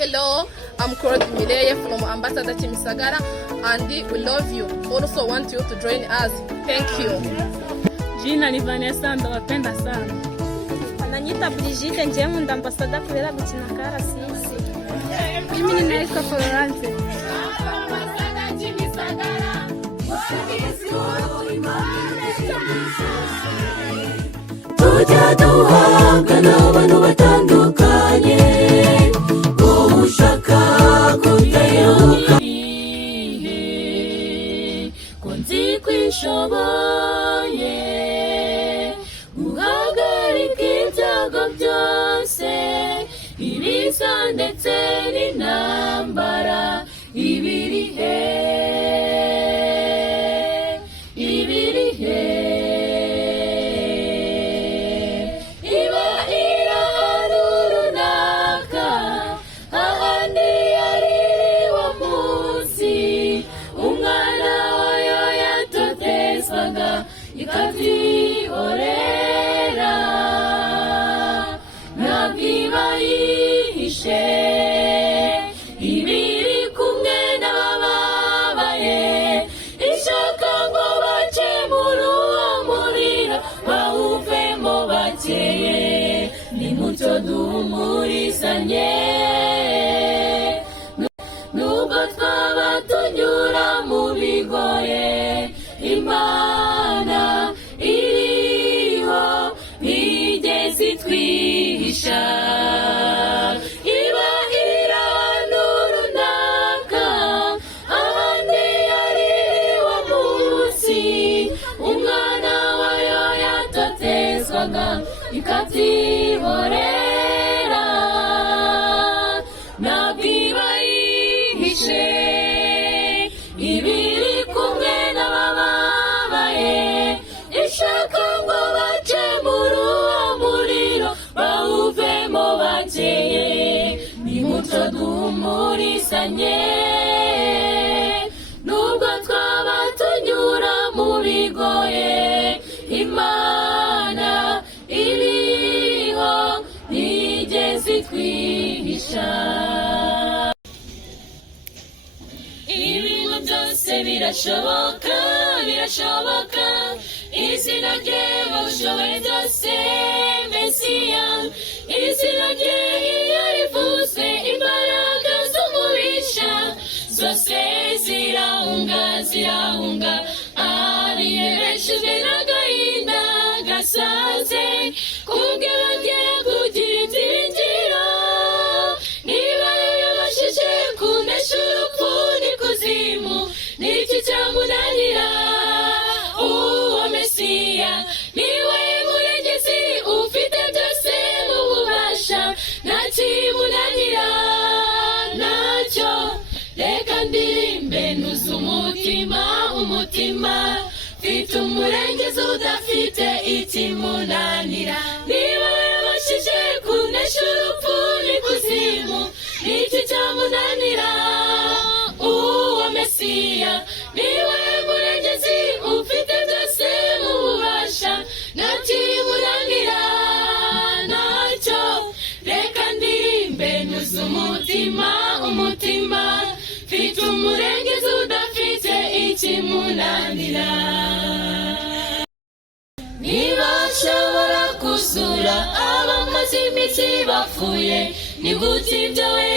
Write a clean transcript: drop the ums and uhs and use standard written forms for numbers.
Hello, I'm Claude Mileye from Ambassador Kimisagara, and we love you. Also want you to join us. Thank you. Jina ni Vanessa, ndawapenda sana. Ananyita Brigitte, njemu nda Ambassador kubera gukinakara sisi. Mimi ni Naika Florence. Ambassador Kimisagara. Tujya duhabwa n'abantu batandukanye ushaka kudayoka konzi kwishoboye guhagarika ibyago byose ibiza ndetse n'intambara ibirihe ikazihorera nabwibayihishe ibiri kumwe n'abababaye ishaka ngo bace muri uwo muriro bawuvemo bakeye nimucyo duhumurizanye nubwo twaba tunyura mu bigoye Imana iriho ntigeze itwihisha iba iri runaka ahandi ari wa munsi umwana wayo yatatezwaga ikabyihorera ntabwo iba yihishe ibiri kumwe n'abababaye ishaka ngo bace muri uwo muriro bawuvemo bakeye nimucyo duhumurizanye nubwo twaba tunyura mu bigoye Imana iriho ntigeze itwihisha ibintu byose birashoboka izina rye ushoboye byose Mesiya izina rye iyo rivuze imbaraga z'umubisha zose zirahunga abihebeshejwe n'agahinda gasaze kubwe bagiye kugira ibyiringiro niba yabashije kunesha urupfu n'ikuzimu n'iki cyamunanira uwo Mesiya niwe murengezi ufite byose mu bubasha nta kimunanira nacyo reka ndirimbe nuze umutima mfite umurengezi udafite ikimunanira niba yabashije kunesha urupfu n'ikuzimu n'iki cyamunanira uwo Mesiya niwe murengezi ufite byose mu bubasha nta kimunanira nacyo reka ndirimbe nuze umutima mfite umurengezi udafite ikimunanira niba ashobora kuzura abamaze iminsi bapfuye ni gute ibyo we